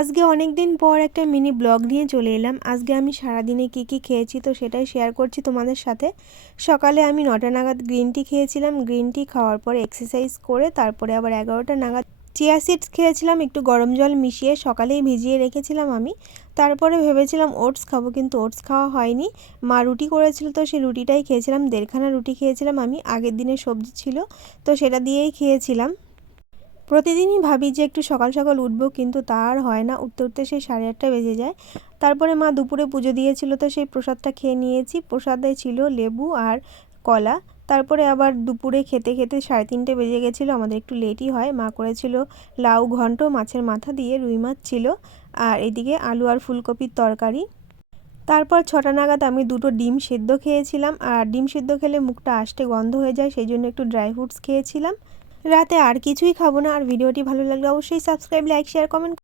আজকে অনেক দিন পর একটা মিনি ব্লগ নিয়ে চলে এলাম। আজকে আমি সারাদিনে কি খেয়েছি তো সেটাই শেয়ার করছি তোমাদের সাথে। সকালে আমি 9টা নাগাদ গ্রিন টি খেয়েছিলাম। গ্রিন টি খাওয়ার পরে এক্সারসাইজ করে তারপরে আবার 11টা নাগাদ চিয়া সিডস খেয়েছিলাম, একটু গরম জল মিশিয়ে সকালেই ভিজিয়ে রেখেছিলাম আমি। তারপরে ভেবেছিলাম ওটস খাবো, কিন্তু ওটস খাওয়া হয়নি। মা রুটি করেছিল তো সেই রুটিটাই খেয়েছিলাম। 1.5খানা রুটি খেয়েছিলাম আমি, আগের দিনের সবজি ছিল তো সেটা দিয়েই খেয়েছিলাম। প্রতিদিনই ভাবি যে একটু সকাল সকাল উঠবো, কিন্তু তা আর হয় না। উঠতে উঠতে সেই 8:30 বেজে যায়। তারপরে মা দুপুরে পুজো দিয়েছিল তো সেই প্রসাদটা খেয়ে নিয়েছি। প্রসাদে ছিল লেবু আর কলা। তারপরে আবার দুপুরে খেতে খেতে 3:30 বেজে গেছিলো, আমাদের একটু লেটই হয়। মা করেছিল লাউ ঘন্ট, মাছের মাথা দিয়ে, রুই মাছ ছিল, আর এদিকে আলু আর ফুলকপির তরকারি। তারপর 6টা নাগাদ আমি 2টো ডিম সেদ্ধ খেয়েছিলাম, আর ডিম সেদ্ধ খেলে মুখটা আষ্টে গন্ধ হয়ে যায়, সেই জন্য একটু ড্রাই ফ্রুটস খেয়েছিলাম। রাতে আর কিছুই খাবো না। আর ভিডিওটি ভালো লাগলে অবশ্যই সাবস্ক্রাইব, লাইক, শেয়ার, কমেন্ট